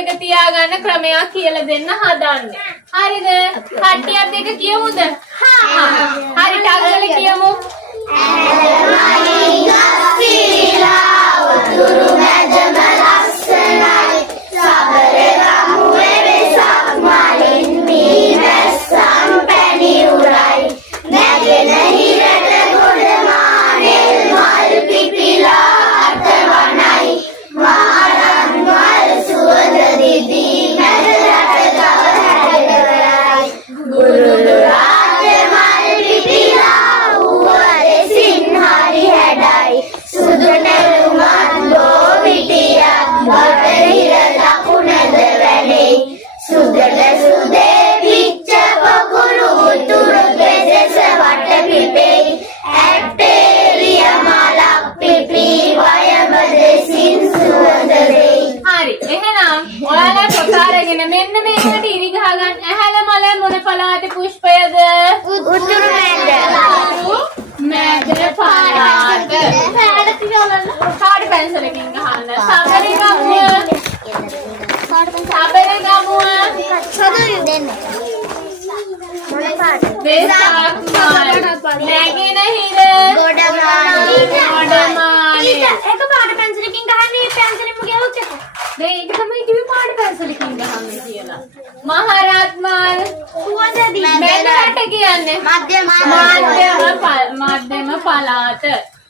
එක තියාගන්න ක්‍රමයක් කියලා දෙන්න හදන්නේ. හරිද? කට්ටියත් එක කියමුද? හරි ටග්ගල කියමු. මධ්‍යම පළාත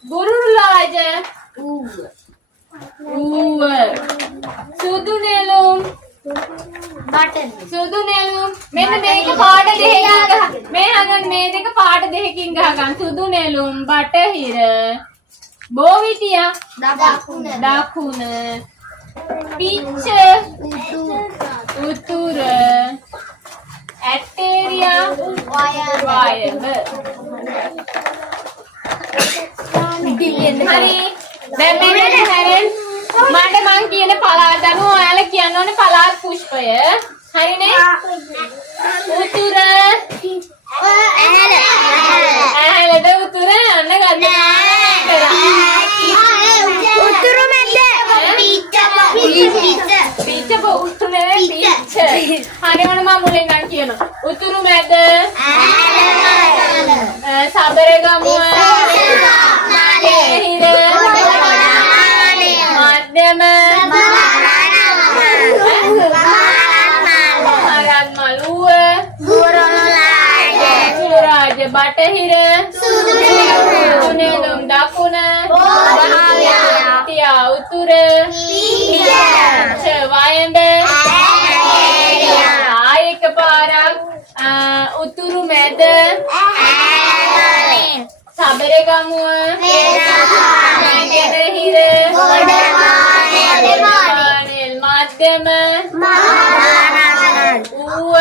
බුරුලාජ ඌව සුදු නෙළුම් මෙන්න මේක පාට දෙකකින් ගහ මේ හංගන් මේ දෙක පාට දෙකකින් ගහ ගන්න සුදු නෙළුම් බටහිර බෝවිතියා දකුණ පිච්ච උතුර ඇටේරියා වයඹ හරි දැන් මේකට හැරෙන්න මට මං කියන පළාත අනුව ඔයාලා කියන්න ඕනේ පළාත් පුෂ්පය හරිනේ උතුර ඇහැලට උතුර යන්න ගන්න උතුරු මැද පිච්ච උතුරේ පිච්ච හරි මොන මම මුලින් නම් කියනවා උතුරු මැද සබරගමුව මධ්‍යම මලුව සුරාජ බටහිර සුනෙළුම් දකුණ තියා උතුර වයඹ ආයක පාරක් උතුරු මැද සබරගමුව නැගෙනහිර මධ්‍යම ඌව